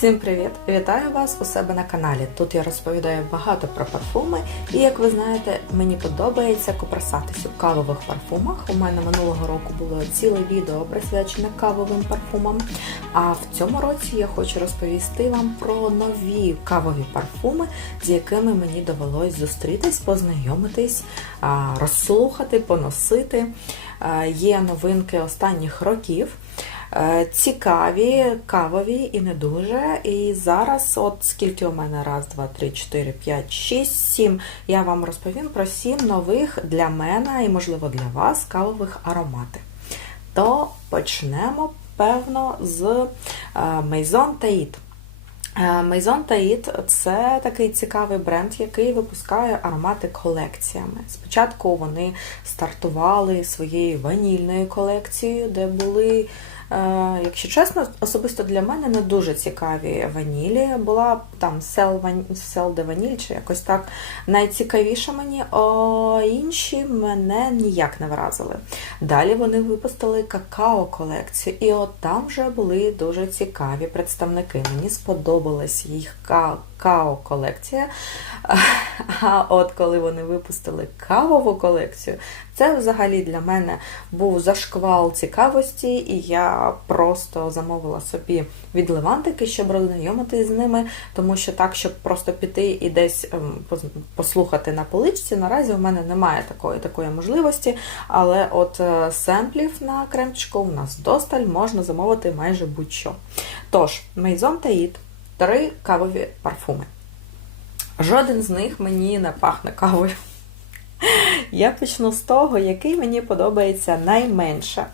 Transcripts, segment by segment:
Всім привіт! Вітаю вас у себе на каналі. Тут я розповідаю багато про парфуми, і як ви знаєте, мені подобається копросатись у кавових парфумах. У мене минулого року було ціле відео присвячене кавовим парфумам. А в цьому році я хочу розповісти вам про нові кавові парфуми, з якими мені довелось зустрітись, познайомитись, розслухати, поносити. Є новинки останніх років. Е, Цікаві, кавові і не дуже. І зараз, от скільки у мене раз, два, три, чотири, п'ять, шість, сім. Я вам розповім про сім нових для мене і, можливо, для вас кавових ароматів. То почнемо, певно, з е, Maison Tait. Е, Maison Tait – це такий цікавий бренд, який випускає аромати колекціями. Спочатку вони стартували своєю ванільною колекцією, де були, якщо чесно, особисто для мене не дуже цікаві ванілі. Була там Сел, Сел де Ваніль, чи якось так найцікавіша мені, а інші мене ніяк не вразили. Далі вони випустили какао-колекцію, і от там вже були дуже цікаві представники. Мені сподобалась їх какао-колекція. А от коли вони випустили кавову колекцію, це взагалі для мене був зашквал цікавості, і я просто замовила собі від Левантики, щоб роззнайомитись з ними, тому що так, щоб просто піти і десь ем, послухати на поличці, наразі у мене немає такої такої можливості. Але от е, семплів на кремчику у нас досталь можна замовити майже будь-що. Тож, Maison Tait – три кавові парфуми. Жоден з них мені не пахне кавою. Я почну з того, який мені подобається найменше.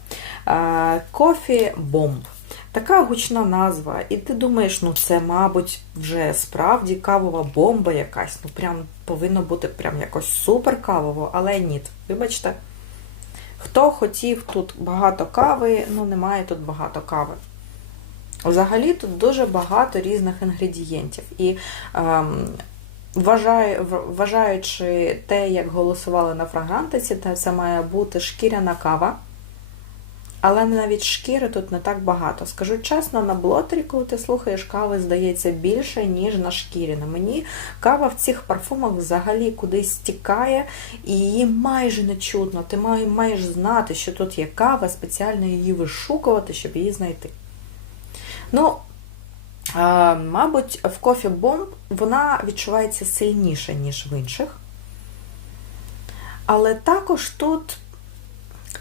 Кофі Бомб. Така гучна назва. І ти думаєш, ну це, мабуть, вже справді кавова бомба якась. Ну, прям повинно бути прям якось супер кавово, але ні. Вибачте. Хто хотів тут багато кави, ну немає тут багато кави. Взагалі тут дуже багато різних інгредієнтів. І ем, вважаючи те, як голосували на фрагрантиці, це має бути шкіряна кава. Але навіть шкіри тут не так багато. Скажу чесно, на блотері, коли ти слухаєш кави, здається більше, ніж на шкірі. На мені кава в цих парфумах взагалі кудись стікає, і її майже не чутно. Ти має- маєш знати, що тут є кава, спеціально її вишукувати, щоб її знайти. Ну, мабуть, в Coffee Bomb вона відчувається сильніше, ніж в інших. Але також тут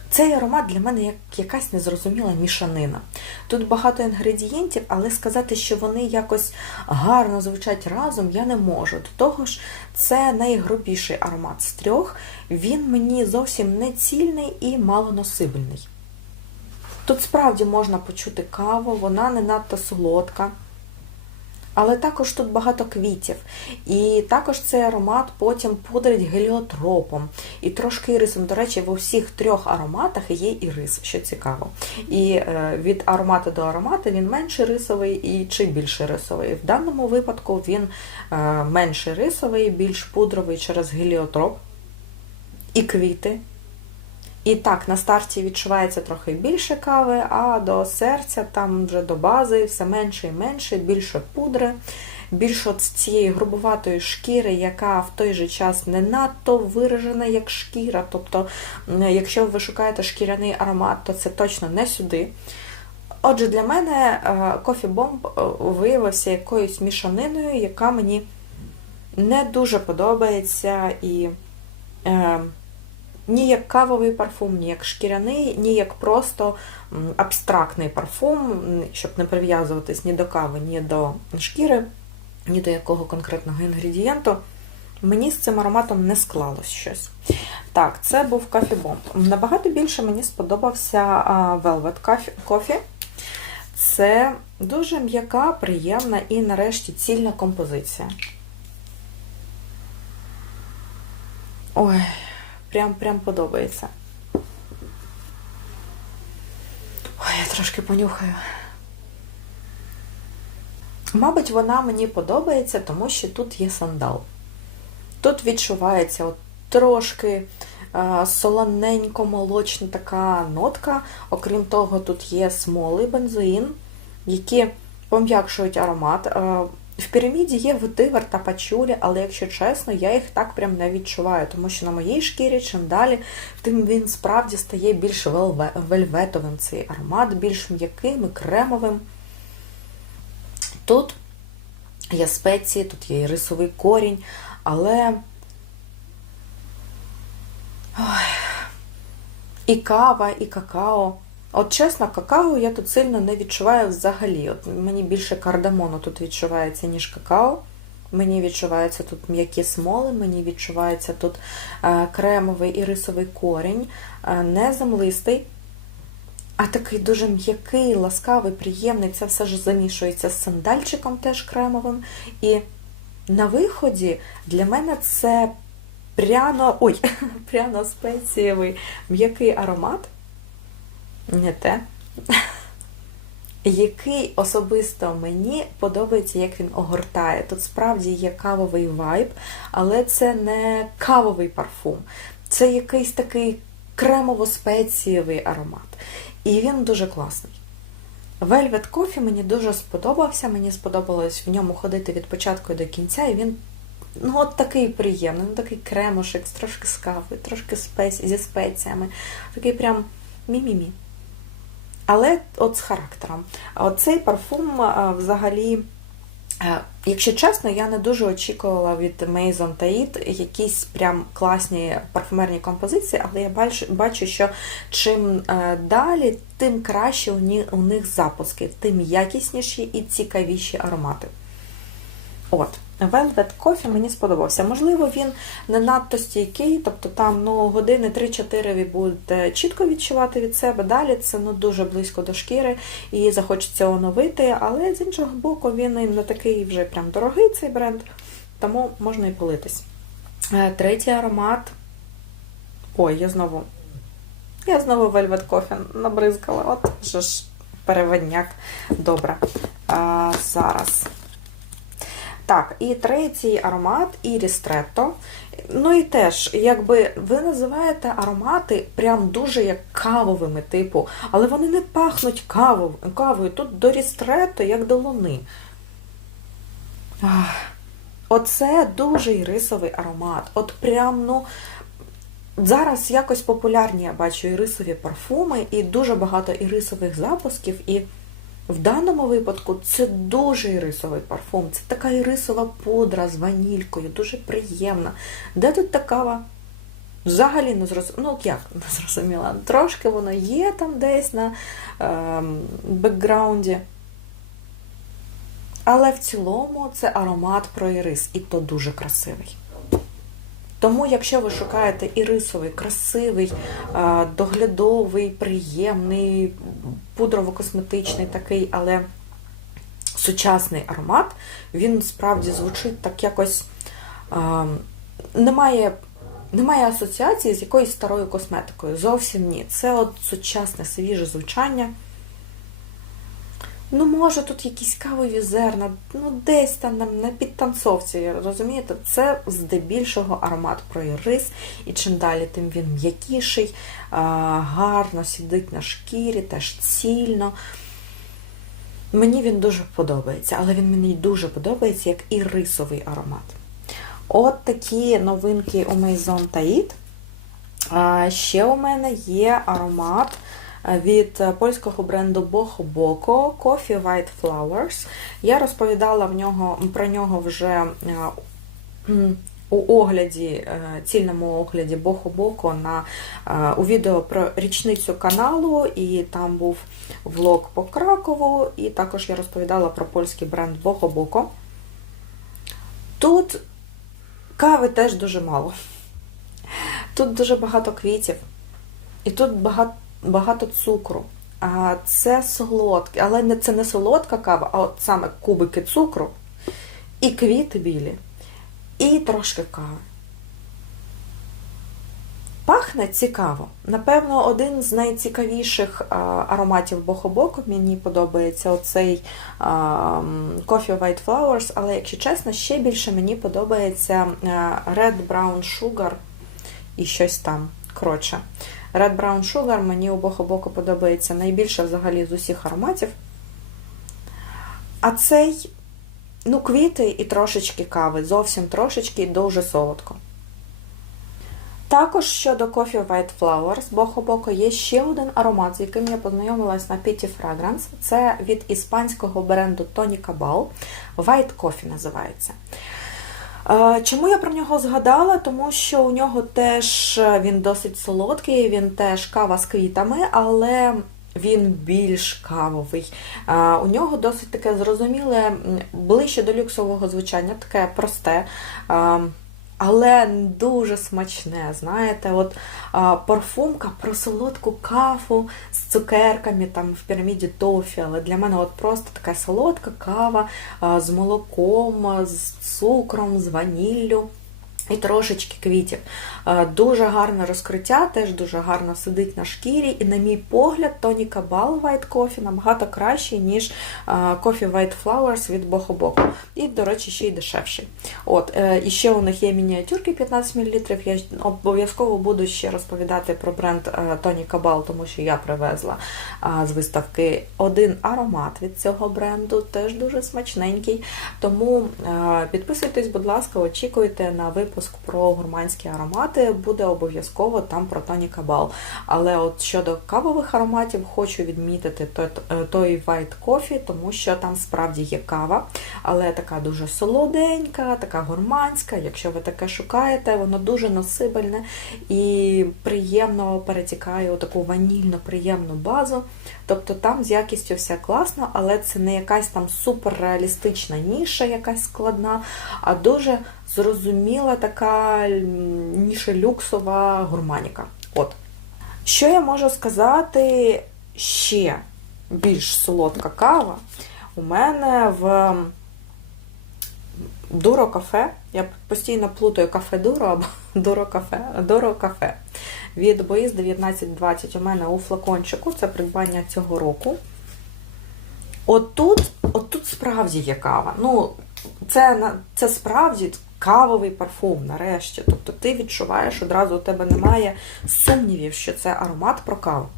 цей аромат для мене як якась незрозуміла мішанина. Тут багато інгредієнтів, але сказати, що вони якось гарно звучать разом, я не можу. До того ж, це найгрубіший аромат з трьох. Він мені зовсім не цільний і малоносибельний. Тут справді можна почути каву, вона не надто солодка. Але також тут багато квітів. І також цей аромат потім пудрить геліотропом і трошки ірисом. До речі, в усіх трьох ароматах є ірис, що цікаво. І е, від аромату до аромату він менш рисовий і чи більш рисовий. В даному випадку він е, менш рисовий, більш пудровий через геліотроп і квіти. І так, на старті відчувається трохи більше кави, а до серця, там вже до бази, все менше і менше, більше пудри, більше от цієї грубуватої шкіри, яка в той же час не надто виражена як шкіра. Тобто, якщо ви шукаєте шкіряний аромат, то це точно не сюди. Отже, для мене Coffee Bomb е, виявився якоюсь мішаниною, яка мені не дуже подобається і. Ні як кавовий парфум, ні як шкіряний, ні як просто абстрактний парфум, щоб не прив'язуватись ні до кави, ні до шкіри, ні до якого конкретного інгредієнту. Мені з цим ароматом не склалось щось. Так, це був Bomb. Набагато більше мені сподобався Velvet Coffee. Це дуже м'яка, приємна і нарешті цільна композиція. Ой, прям прям подобається. Ой, я трошки понюхаю. Мабуть, вона мені подобається, тому що тут є сандал. Тут відчувається от трошки е, солоненько-молочна така нотка. Окрім того, тут є смоли, бензоїн, які пом'якшують аромат. В піраміді є ветивер та пачулі, але якщо чесно, я їх так прям не відчуваю, тому що на моїй шкірі, чим далі, тим він справді стає більш вельветовим цей аромат, більш м'яким і кремовим. Тут є спеції, тут є і рисовий корінь, але Ой. і кава, і какао. От чесно, какао я тут сильно не відчуваю взагалі. От мені більше кардамону тут відчувається, ніж какао. Мені відчувається тут м'які смоли, мені відчувається тут е, кремовий і рисовий корінь, е, не землистий, а такий дуже м'який, ласкавий, приємний. Це все ж замішується з сандальчиком теж кремовим. І на виході для мене це пряно, ой, пряно спецієвий м'який аромат. Не те. Який особисто мені подобається, як він огортає. Тут справді є кавовий вайб, але це не кавовий парфум. Це якийсь такий кремово-спецієвий аромат. І він дуже класний. Velvet Coffee мені дуже сподобався. Мені сподобалось в ньому ходити від початку до кінця, і він ну, от такий приємний, ну, такий кремушек, трошки з кави, трошки зі спеціями. Такий прям мі-мі-мі. Але от з характером. Цей парфум взагалі, якщо чесно, я не дуже очікувала від Maison Tait якісь прям класні парфумерні композиції, але я бачу, що чим далі, тим краще у них запуски, тим якісніші і цікавіші аромати. От. Velvet Coffee мені сподобався. Можливо, він не надто стійкий, тобто там ну, години 3-4 ви будете чітко відчувати від себе. Далі це ну, дуже близько до шкіри і захочеться оновити, але з іншого боку, він не такий вже прям дорогий цей бренд, тому можна і политись. Е, Третій аромат. Ой, я знову. Я знову Velvet Coffee набризкала. От же ж переводняк. Добре. А, зараз. Так, і третій аромат Iris Tretto. Ну і теж, якби ви називаєте аромати прям дуже як кавовими, типу, але вони не пахнуть кавою. кавою. Тут до рістретто, як до луни. Ах, Оце дуже ірисовий аромат. От прям, ну. Зараз якось популярні я бачу ірисові парфуми, і дуже багато ірисових запусків. І в даному випадку це дуже ірисовий парфум. Це така ірисова пудра з ванількою, дуже приємна. Де тут та кава? Взагалі не зрозуміла. Ну, як не зрозуміла? Трошки воно є там десь на ем, бекграунді. Але в цілому це аромат про ірис, і то дуже красивий. Тому, якщо ви шукаєте ірисовий, красивий, доглядовий, приємний, пудрово-косметичний такий, але сучасний аромат, він справді звучить так якось немає. Немає асоціації з якоюсь старою косметикою. Зовсім ні. Це от сучасне, свіже звучання. Ну, може, тут якісь кавові зерна, ну, десь там на, підтанцовці, розумієте? Це здебільшого аромат про ірис, і чим далі, тим він м'якіший, гарно сидить на шкірі, теж цільно. Мені він дуже подобається, але він мені дуже подобається як ірисовий аромат. От такі новинки у Maison Tait. А, Ще у мене є аромат від польського бренду Boho Boko Coffee White Flowers. Я розповідала в нього, про нього вже у огляді, цільному огляді Boko на, у відео про річницю каналу, і там був влог по Кракову, і також я розповідала про польський бренд Boko. Тут кави теж дуже мало. Тут дуже багато квітів. І тут багато багато цукру. А це солодке, але не це не солодка кава, а от саме кубики цукру, і квіти білі, і трошки кави. Пахне цікаво. Напевно, один з найцікавіших ароматів Бохобоку мені подобається оцей Coffee White Flowers, але, якщо чесно, ще більше мені подобається Red Brown Sugar і щось там. Коротше, Red Brown Sugar мені у Бохобоку подобається найбільше взагалі з усіх ароматів. А цей, ну, квіти і трошечки кави, зовсім трошечки і дуже солодко. Також щодо Coffee White Flowers Бохо-Боко є ще один аромат, з яким я познайомилась на Pitty Fragrance. Це від іспанського бренду Tony Cabal. White Coffee називається. Е, Чому я про нього згадала? Тому що у нього теж е, він досить солодкий, він теж кава з квітами, але він більш кавовий. Е, У нього досить таке зрозуміле, ближче до люксового звучання, таке просте. Але дуже смачне, знаєте, от а, парфумка про солодку каву з цукерками там в піраміді тофі, але для мене от просто така солодка кава а, з молоком, з цукром, з ваніллю. І трошечки квітів. Е, Дуже гарне розкриття, теж дуже гарно сидить на шкірі. І, на мій погляд, Тоні Кабал White Coffee набагато кращий, ніж е, Coffee White Flowers від Бохо-Боко. І, до речі, ще й дешевший. От, е, і ще у них є мініатюрки 15 мл. Я обов'язково буду ще розповідати про бренд Тоні Кабал, тому що я привезла з виставки один аромат від цього бренду, теж дуже смачненький. Тому підписуйтесь, будь ласка, очікуйте на випуск про гурманські аромати, буде обов'язково там про Тоні Кабал. Але от щодо кавових ароматів, хочу відмітити той, той White Coffee, тому що там справді є кава, але така дуже солоденька, така гурманська. Якщо ви таке шукаєте, воно дуже насибельне і приємно перетікає у таку ванільно приємну базу. Тобто там з якістю все класно, але це не якась там суперреалістична ніша, якась складна, а дуже зрозуміла така ніша люксова гурманіка. От. Що я можу сказати ще більш солодка кава? У мене в Дуро кафе. Я постійно плутаю кафе Дуро або Дуро кафе. Дуро кафе. Від Боїз 1920 у мене у флакончику, це придбання цього року. Отут, отут справді є кава. Ну, це, це справді кавовий парфум, нарешті. Тобто ти відчуваєш, одразу у тебе немає сумнівів, що це аромат про каву.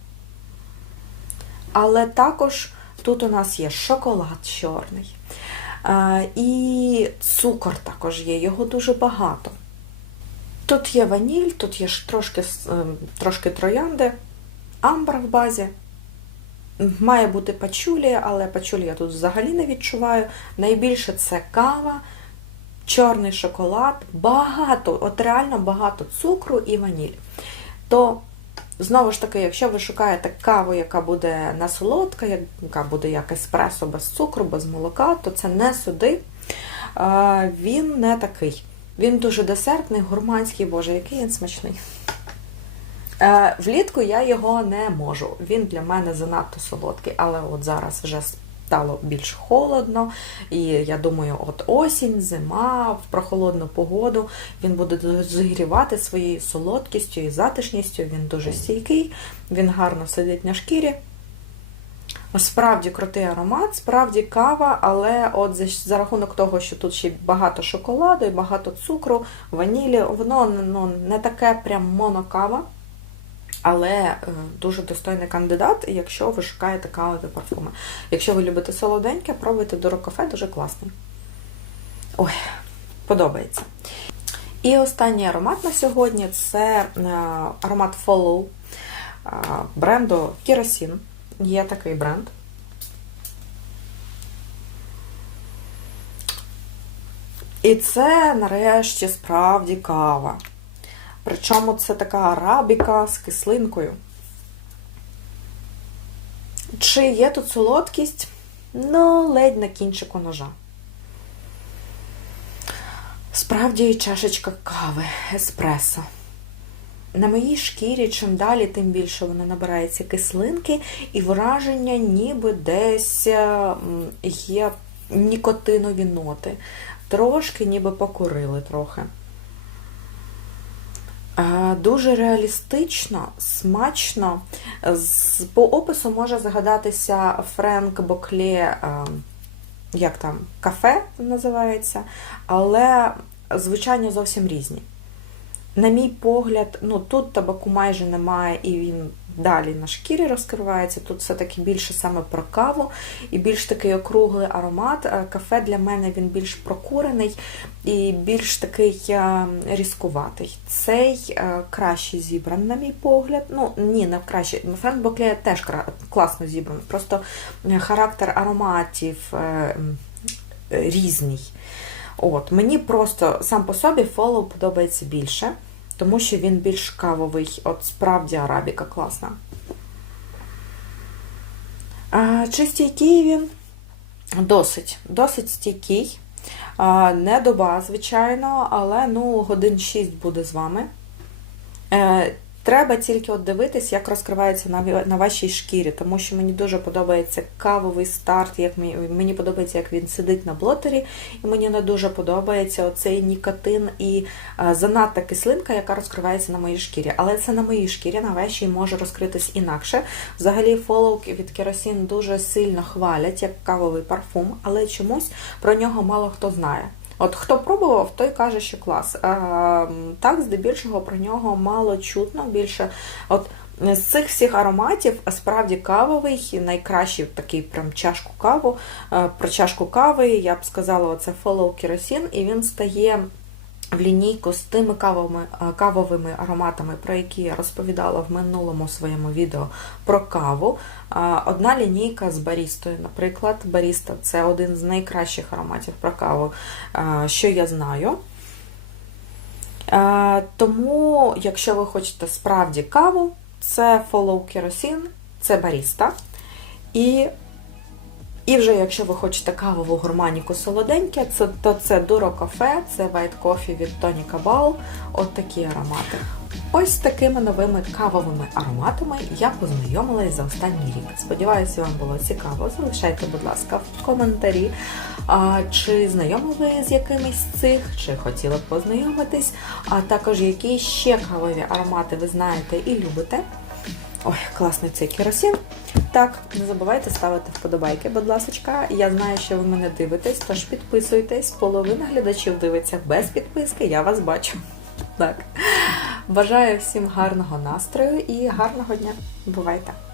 Але також тут у нас є шоколад чорний. І цукор також є, його дуже багато. Тут є ваніль, тут є трошки трошки троянди, амбра в базі. Має бути пачулі, але пачулі я тут взагалі не відчуваю. Найбільше це кава, чорний шоколад, багато, от реально багато цукру і ваніль. То, знову ж таки, якщо ви шукаєте каву, яка буде не солодка, яка буде як еспресо без цукру, без молока, то це не сюди. Він не такий. Він дуже десертний, гурманський, боже, який він смачний. Влітку я його не можу. Він для мене занадто солодкий, але от зараз вже стало більш холодно, і я думаю, от осінь, зима, в прохолодну погоду він буде зігрівати своєю солодкістю і затишністю. Він дуже стійкий, він гарно сидить на шкірі. Справді крутий аромат, справді кава, але от за, за рахунок того, що тут ще багато шоколаду і багато цукру, ванілі, воно ну, не таке прям монокава, але е, дуже достойний кандидат, якщо ви шукаєте кавові парфуми. Якщо ви любите солоденьке, пробуйте до кафе, дуже класний. Ой, подобається. І останній аромат на сьогодні це е, аромат Follow е, бренду Керосін. Є такий бренд. І це, нарешті, справді кава. Причому це така арабіка з кислинкою. Чи є тут солодкість? Ну, ледь на кінчику ножа. Справді чашечка кави, еспресо. На моїй шкірі, чим далі, тим більше вона набирається кислинки, і враження, ніби десь є нікотинові ноти. Трошки ніби покурили трохи. Дуже реалістично, смачно. По опису може згадатися Френк Боклє, як там, кафе називається, але звичайно зовсім різні. На мій погляд, ну тут табаку майже немає, і він далі на шкірі розкривається. Тут все-таки більше саме про каву і більш такий округлий аромат. Е, Кафе для мене він більш прокурений і більш такий е, різкуватий. Цей е, краще зібраний, на мій погляд. Ну, ні, не краще. Френк Боклея теж класно зібраний. Просто характер ароматів різний. От, мені просто сам по собі фоллоу подобається більше, тому що він більш кавовий. От справді арабіка класна. А, чи стійкий він? Досить, досить стійкий. А, не доба, звичайно, але ну, годин 6 буде з вами. Треба тільки от дивитись, як розкривається на, на вашій шкірі, тому що мені дуже подобається кавовий старт, як мені, мені подобається, як він сидить на блотері, і мені не дуже подобається оцей нікотин і е, занадта кислинка, яка розкривається на моїй шкірі. Але це на моїй шкірі, на вашій може розкритись інакше. Взагалі, Follow від Керосін дуже сильно хвалять як кавовий парфум, але чомусь про нього мало хто знає. От хто пробував, той каже, що клас. Так, здебільшого про нього мало чутно. Більше от з цих всіх ароматів справді кавовий, найкращий такий прям чашку каву. Про чашку кави я б сказала, це Follow Керосін, і він стає в лінійку з тими кавовими, е, кавовими ароматами, про які я розповідала в минулому своєму відео про каву. Одна лінійка з барістою, наприклад, баріста це один з найкращих ароматів про каву, що я знаю. Тому, якщо ви хочете справді каву, це Follow Kerosene, це баріста. І і вже якщо ви хочете кавову гурманіку солоденьке, це, то це Дуро Кафе, це White Coffee від Тоні Кабал. От такі аромати. Ось такими новими кавовими ароматами я познайомилась за останній рік. Сподіваюся, вам було цікаво. Залишайте, будь ласка, в коментарі, а, чи знайомі ви з якимись цих, чи хотіли б познайомитись, а також які ще кавові аромати ви знаєте і любите. Ой, класний цей керосин. Так, не забувайте ставити вподобайки, будь ласка. Я знаю, що ви мене дивитесь, тож підписуйтесь. Половина глядачів дивиться без підписки, я вас бачу. Так. Бажаю всім гарного настрою і гарного дня. Бувайте!